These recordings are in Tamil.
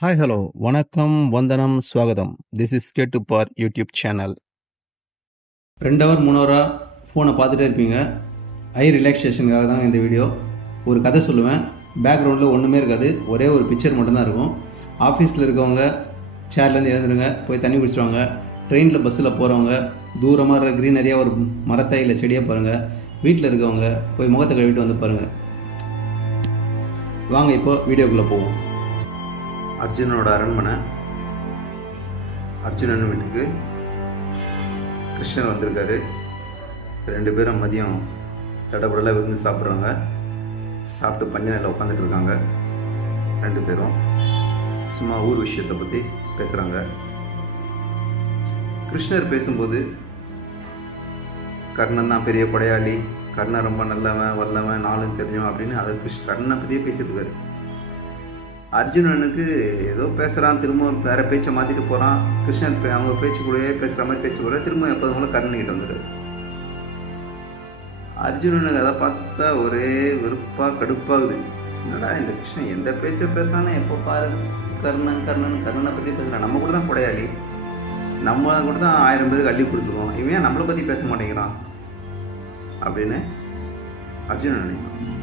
ஹாய் ஹலோ வணக்கம் வந்தனம் ஸ்வாகதம். திஸ் இஸ் கேட்டு பார் யூடியூப் சேனல் ரெண்டு ஹவர் மூணு ஹவராக ஃபோனை பார்த்துட்டே இருப்பீங்க. ஐ ரிலாக்ஸேஷனுக்காக தான் இந்த வீடியோ ஒரு கதை சொல்லுவேன். பேக்ரவுண்டில் ஒன்றுமே இருக்காது. ஒரே ஒரு பிக்சர் மட்டும்தான் இருக்கும். ஆஃபீஸில் இருக்கவங்க சேர்லேருந்து எழுந்துருங்க. போய் தண்ணி குடிச்சிடுவாங்க. ட்ரெயினில் பஸ்ஸில் போகிறவங்க தூரமாக இருக்கிற க்ரீனரியாக ஒரு மரத்தை இல்லை செடியை பாருங்கள் வீட்டில் இருக்கவங்க போய் முகத்தை கழுவிட்டு வந்து பாருங்கள் வாங்க இப்போ வீடியோக்குள்ளே போவோம். அர்ஜுனனோட அரண்மனை. அர்ஜுனன் வீட்டுக்கு கிருஷ்ணன் வந்திருக்காரு. ரெண்டு பேரும் மதியம் தடப்படலாம் விருந்து சாப்பிட்றாங்க. சாப்பிட்டு பஞ்ச நிலையில் உட்காந்துட்டு இருக்காங்க. ரெண்டு பேரும். சும்மா ஊர் விஷயத்தை பற்றி பேசுகிறாங்க கிருஷ்ணர் பேசும்போது கர்ணன் தான் பெரிய படையாளி கர்ணன் ரொம்ப நல்லவன் வல்லவன் நாளும் தெரிஞ்சவன் அப்படின்னு அதை கிருஷ் கர்ணனை பற்றியே பேசியிருக்காரு அர்ஜுனனுக்கு ஏதோ பேசுகிறான் திரும்ப வேறு பேச்சை மாற்றிட்டு போகிறான் கிருஷ்ணர் அவங்க பேச்சு கூடயே பேசுகிற மாதிரி பேசி கூட திரும்ப எப்போதும் போல கர்ணன்கிட்ட வந்துடுது. அர்ஜுனனுக்கு அதை பார்த்தா ஒரே வெறுப்பாக கடுப்பாகுது. என்னடா இந்த கிருஷ்ணன் எந்த பேச்சை பேசுகிறானே எப்போ பாரு. கர்ணன் கர்ணன் கர்ணனை பற்றி பேசுகிறான் நம்ம கூட தான் கொடையாளி. நம்ம கூட தான் ஆயிரம் பேருக்கு அள்ளி கொடுத்துருவோம் இவன் நம்மளை பற்றி பேச மாட்டேங்கிறான்? அப்படின்னு அர்ஜுனன் நினைக்கிறான்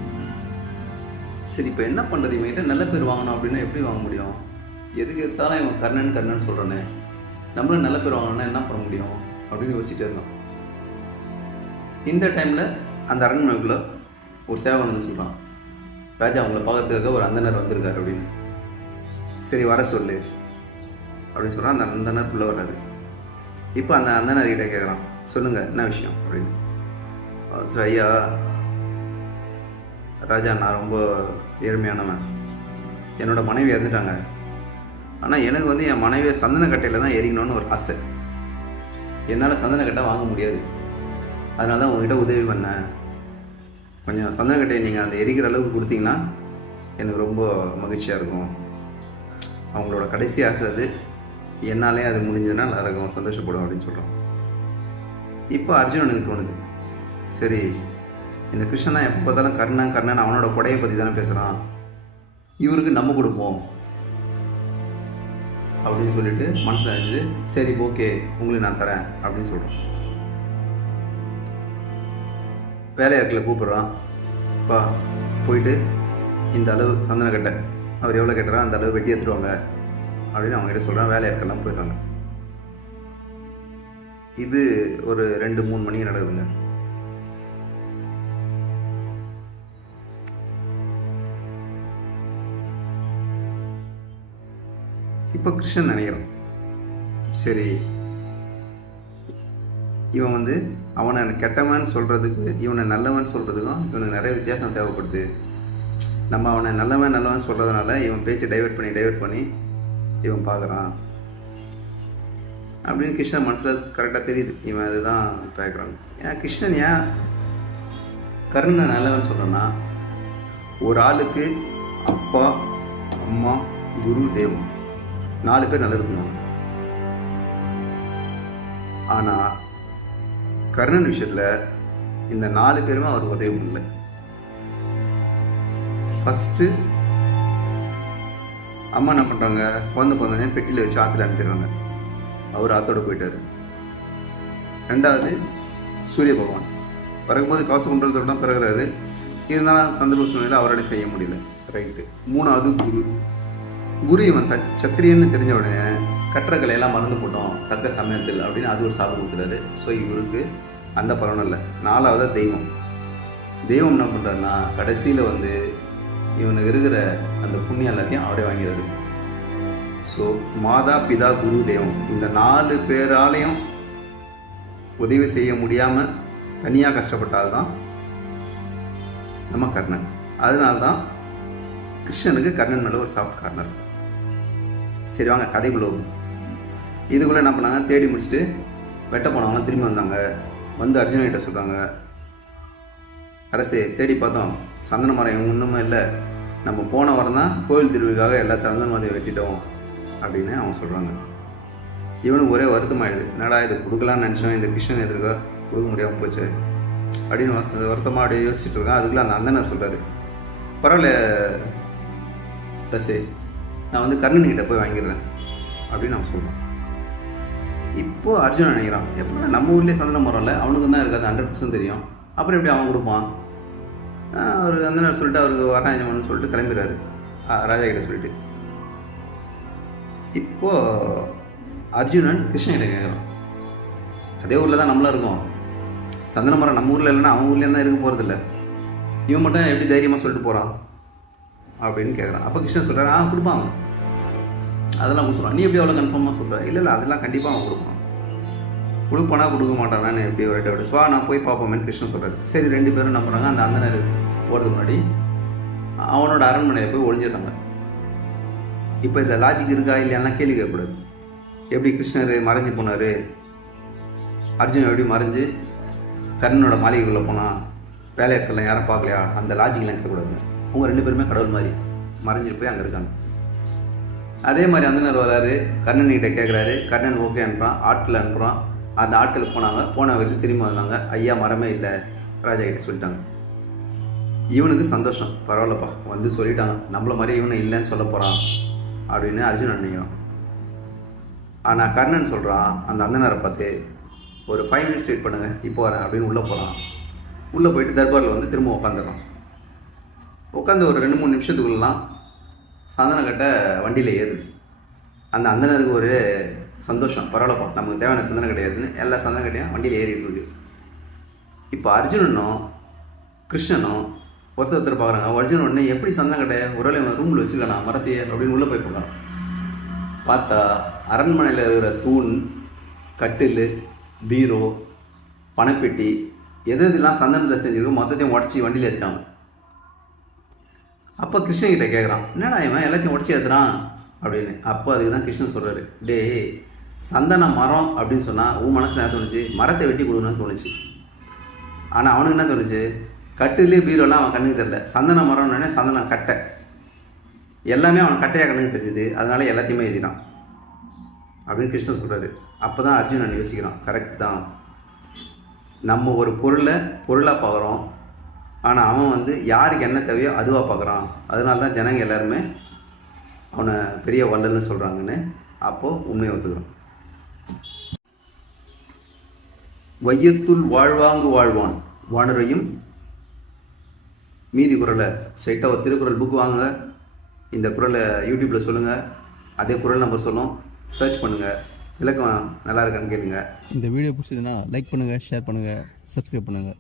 சரி இப்போ என்ன பண்ணுறது இவங்ககிட்ட நல்ல பேர் வாங்கணும் அப்படின்னா எப்படி வாங்க முடியும்? எதுக்கு எடுத்தாலும் இவன் கர்ணன் கர்ணன் சொல்கிறானே நம்மளும் நல்ல பேர் வாங்கணும்னா என்ன பண்ண முடியும்? அப்படின்னு யோசிச்சுட்டே இருக்கான் இந்த டைமில் அந்த அரண்மனைக்குள்ளே ஒரு சேவகன் வந்து சொல்கிறான் ராஜா அவங்கள பார்க்கறதுக்காக ஒரு அந்தனர் வந்திருக்காரு அப்படின்னு. சரி வர சொல்லு. அப்படின்னு சொல்கிறான் அந்த அந்தனர் உள்ள வர்றாரு. இப்போ அந்த அந்தனர் கிட்ட கேட்குறான் சொல்லுங்கள் என்ன விஷயம் அப்படின்னு. சரி ஐயா ராஜா நான் ரொம்ப ஏழ்மையானவன். என்னோட மனைவி இறந்துட்டாங்க. ஆனால் எனக்கு வந்து என் மனைவியை சந்தனக்கட்டையில் தான் எரிக்கணும்னு ஒரு ஆசை. என்னால் சந்தனக்கட்டை வாங்க முடியாது. அதனால தான் உங்ககிட்ட உதவி பண்ணேன். கொஞ்சம் சந்தனக்கட்டையை நீங்கள் அந்த எரிக்கிற அளவுக்கு கொடுத்தீங்கன்னா எனக்கு ரொம்ப மகிழ்ச்சியாக இருக்கும். அவங்களோட கடைசி ஆசை அது. என்னாலே அது முடிஞ்சதுன்னா நல்லா இருக்கும். சந்தோஷப்படும் அப்படின்னு சொல்கிறோம் இப்போ அர்ஜுனனுக்கு தோணுது. சரி இந்த கிருஷ்ணன் தான் எப்போ பார்த்தாலும் கர்ணன் கர்ணன் அவனோட கொடையை பற்றி தானே பேசுகிறான் இவருக்கு நம்ம கொடுப்போம். அப்படின்னு சொல்லிட்டு மனசில் நினச்சிட்டு சரி ஓகே உங்களுக்கு நான் தரேன் அப்படின்னு சொல்கிறோம் வேலையாட்களை கூப்பிட்றான். பா போயிட்டு இந்த அளவு சந்தனக்கட்டை அவர் எவ்வளோ கேட்டாரோ அந்த அளவு வெட்டி எடுத்துருவாங்க அப்படின்னு அவங்ககிட்ட சொல்கிறான் வேலையாட்கள்லாம் போயிடுறாங்க. இது ஒரு ரெண்டு மூணு மணிக்கு நடக்குதுங்க. இப்போ கிருஷ்ணன் நினைக்கிறான். சரி. இவன் வந்து அவனை கெட்டவன் சொல்கிறதுக்கு இவனை நல்லவன் சொல்கிறதுக்கும் இவனுக்கு நிறைய வித்தியாசம் தேவைப்படுது. நம்ம அவனை நல்லவன் நல்லவன் சொல்கிறதுனால இவன் பேச்சை டைவெர்ட் பண்ணி டைவெர்ட் பண்ணி இவன் பார்க்குறான் அப்படின்னு கிருஷ்ணன் மனசில் கரெக்டாக தெரியுது. இவன் அதுதான் கேட்குறான் ஏன் கிருஷ்ணன் ஏன் கருணை நல்லவன் சொல்கிறேன்னா ஒரு ஆளுக்கு அப்பா அம்மா குரு தெய்வம். நாலு பேர் நல்லது பண்ணுவாங்க. ஆனால் கர்ணன் விஷயத்தில் இந்த நாலு பேருமே அவர் உதவி பண்ணல. ஃபஸ்ட்டு அம்மா என்ன பண்ணுறாங்க குழந்தை பிறந்தோடனே பெட்டியில் வச்சு ஆற்றுல அனுப்பிடுறாங்க. அவர் ஆத்தோட போயிட்டாரு. ரெண்டாவது சூரிய பகவான். பிறகும்போது கவச குண்டலத்தோட தான் பிறகுறாரு. இருந்தாலும் சந்தர்ப்ப சூழ்நிலை அவரால் செய்ய முடியல. ரைட்டு மூணாவது குரு. குரு இவன் த சத்திரியன்னு தெரிஞ்ச உடனே கற்றகளை எல்லாம் மறந்து போட்டோம். தக்க சமயத்தில் அப்படின்னு அது ஒரு சாபம் கொடுத்துறாரு ஸோ இவருக்கு அந்த பலனும் இல்லை. நாலாவது தெய்வம். தெய்வம் என்ன பண்ணுறாருன்னா கடைசியில் வந்து இவனுக்கு இருக்கிற அந்த புண்ணியம் எல்லாத்தையும் அவரே வாங்கிறாரு ஸோ மாதா பிதா குரு தெய்வம். இந்த நாலு பேராலையும் உதவி செய்ய முடியாமல் தனியாக கஷ்டப்பட்டால் தான் நம்ம கர்ணன். அதனால தான் கிருஷ்ணனுக்கு கர்ணன் மேலே ஒரு சாஃப்ட் கார்னர் சரி வாங்க கதைக்குள்ளே வரும் இதுக்குள்ளே என்ன பண்ணாங்க தேடி முடிச்சுட்டு வெட்ட போனவங்களாம் திரும்பி வந்தாங்க. வந்து அர்ஜுனன் கிட்ட சொல்கிறாங்க அரசே தேடி பார்த்தோம் சந்தன மரம் ஒன்றுமே இல்லை. நம்ம போன வாரம் தான் கோயில் திருவிக்காக எல்லா சந்தன மரத்தையும் வெட்டிட்டோம் அப்படின்னு அவங்க சொல்கிறாங்க இவனுக்கு ஒரே வருத்தமாயிடுது. என்னடா இது கொடுக்கலான்னு நினச்சோம் இந்த கிருஷ்ணன் எதிர்க்க கொடுக்க முடியாமல் போச்சு? அப்படின்னு வருத்தமாக வருத்தமா அப்படியே யோசிச்சுட்டு இருக்கான். அதுக்குள்ளே அந்த அந்தனர் சொல்கிறாரு பரவாயில்ல ரசே நான் வந்து கர்ணன்கிட்ட போய் வாங்கிடுறேன் அப்படின்னு அவன் சொல்கிறான் இப்போ அர்ஜுனன் நினைக்கிறான் எப்படின்னா நம்ம ஊர்லேயே சந்தன மரம்ல அவனுக்கு தான் இருக்காது ஹண்ட்ரட் பர்சன்ட் தெரியும். அப்புறம் எப்படி அவன் கொடுப்பான்? அவர் அந்த நேரம் சொல்லிட்டு அவருக்கு வராஜமன் சொல்லிட்டு கிளம்பிடுறாரு. ராஜா கிட்ட சொல்லிட்டு. இப்போ அர்ஜுனன் கிருஷ்ணகிட்ட கேட்குறான் அதே ஊரில் தான் நம்மளும் இருக்கோம். சந்தன மரம் நம்ம ஊரில் இல்லைன்னா அவன் ஊர்லேயே தான் இருக்க போகிறதில்ல இவன் மட்டும் எப்படி தைரியமாக சொல்லிட்டு போகிறான் அப்படின்னு கேட்குறான் அப்போ கிருஷ்ணன் சொல்கிறார் ஆ கொடுப்பான் அவன். அதெல்லாம் கொடுக்குறான் நீ எப்படி அவ்வளோ கன்ஃபார்மாக சொல்கிற இல்லை இல்லை அதெல்லாம் கண்டிப்பாக அவன் கொடுப்பான். கொடுப்பானா கொடுக்க மாட்டானான்னு எப்படி ஒரு டவுட் வா நான் போய் பார்ப்போமேன்னு கிருஷ்ணன் சொல்கிறாரு சரி ரெண்டு பேரும் என்ன பண்ணுறாங்க அந்த அந்தனர் போகிறதுக்கு முன்னாடி அவனோட அரண்மனையில் போய் ஒளிஞ்சிடுறாங்க. இப்போ இந்த லாஜிக் இருக்கா இல்லையானா கேள்வி கேட்கக்கூடாது. எப்படி கிருஷ்ணர் மறைஞ்சு போனார்? அர்ஜுன் எப்படி மறைஞ்சு கர்ணனோட மாளிகைக்குள்ளே போனான்? வேலையாட்கள்லாம் யாரும் பார்க்கலையா? அந்த லாஜிக்லாம் கேட்கக்கூடாது. அவங்க ரெண்டு பேருமே கடவுள் மாதிரி மறைஞ்சிட்டு போய் அங்கே இருக்காங்க. அதே மாதிரி அந்தனர் வராரு கர்ணன் கிட்ட கேட்குறாரு கர்ணன் ஓகே அனுப்புகிறான் ஆட்டில் அனுப்புகிறான் அந்த ஆட்கள் போனாங்க போன வரைக்கும் திரும்பி வந்தாங்க. ஐயா மரமே இல்லை ராஜா கிட்ட சொல்லிட்டாங்க. இவனுக்கு சந்தோஷம். பரவாயில்லப்பா வந்து சொல்லிட்டான் நம்மள மாதிரி இவனை இல்லைன்னு சொல்ல போகிறான் அப்படின்னு அர்ஜுன் நினைக்கிறான். ஆனால் கர்ணன் சொல்கிறான் அந்த அந்தனரை பார்த்து ஒரு ஃபைவ் மினிட்ஸ் வெயிட் பண்ணுங்கள் இப்போ வரேன் அப்படின்னு உள்ளே போகிறான் உள்ளே போயிட்டு தர்பாரில் வந்து திரும்ப உட்காந்துடுறான் உட்காந்து ஒரு ரெண்டு மூணு நிமிஷத்துக்குள்ளலாம் சந்தனக்கட்டை வண்டியில் ஏறுது. அந்த அந்தனருக்கு ஒரு சந்தோஷம். பரவாயில்லப்பா நமக்கு தேவையான சந்தனக்கட்டை ஏறுதுன்னு எல்லா சந்தனக்கட்டையும் வண்டியில் ஏறிட்டு இருக்கு. இப்போ அர்ஜுனனும் கிருஷ்ணனும் ஒருத்தர் ஒருத்தர் பார்க்குறாங்க அர்ஜுன் உடனே எப்படி சந்தனக்கட்டையை ஒருவேளை இவன் ரூமில் வச்சுக்கலாம்ண்ணா மரத்தையே அப்படின்னு உள்ளே போய் பார்க்குறான். பார்த்தா அரண்மனையில் இருக்கிற தூண் கட்டில் பீரோ பணப்பெட்டி எது எதுலாம் சந்தனத்தை செஞ்சுருக்கோ மொத்தத்தையும் உடச்சி வண்டியில் ஏற்றிட்டாங்க அப்போ கிருஷ்ணகிட்ட கேட்குறான் என்னடா இவன் எல்லாத்தையும் உடச்சி ஏற்றுறான் அப்படின்னு. அப்போ அதுக்கு தான் கிருஷ்ணன் சொல்கிறாரு டேய் சந்தன மரம் அப்படின்னு சொன்னால் உன் மனசில் என்ன தோணுச்சு? மரத்தை வெட்டி கொடுக்கணும்னு தோணுச்சு. ஆனால் அவனுக்கு என்ன தோணுச்சு? கட்டுலேயே பீரோலாம் அவன் கண்ணுக்கு தெரியல. சந்தன மரம்னே சந்தன கட்டை. எல்லாமே அவன் கட்டையாக கண்ணுக்கு தெரிஞ்சுது. அதனால எல்லாத்தையுமே எழுதினான் அப்படின்னு கிருஷ்ணன் சொல்கிறாரு அப்போ தான் அர்ஜுனன் யோசிக்கிறான் கரெக்ட் தான். நம்ம ஒரு பொருளை பொருளாக பார்க்குறோம். ஆனால் அவன் வந்து யாருக்கு என்ன தேவையோ அதுவாக பார்க்குறான் அதனால தான் ஜனங்க எல்லாருமே அவனை பெரிய வள்ளல்னு சொல்கிறாங்கன்னு அப்போது உண்மையை ஒத்துக்கிறான். வையத்துள் வாழ்வாங்கு வாழ்வான். வானரையும் மீதி குரலை ஸ்ட்ரைட்டாக ஒரு திருக்குறள் புக் வாங்க இந்த குரலை யூடியூப்பில் சொல்லுங்கள் அதே குரல் நம்பர் சொல்லும் சர்ச் பண்ணுங்கள் விளக்கம் நல்லா இருக்கான்னு கேளுங்க. இந்த வீடியோ பிடிச்சதுன்னா லைக் பண்ணுங்கள் ஷேர் பண்ணுங்கள் சப்ஸ்கிரைப் பண்ணுங்கள்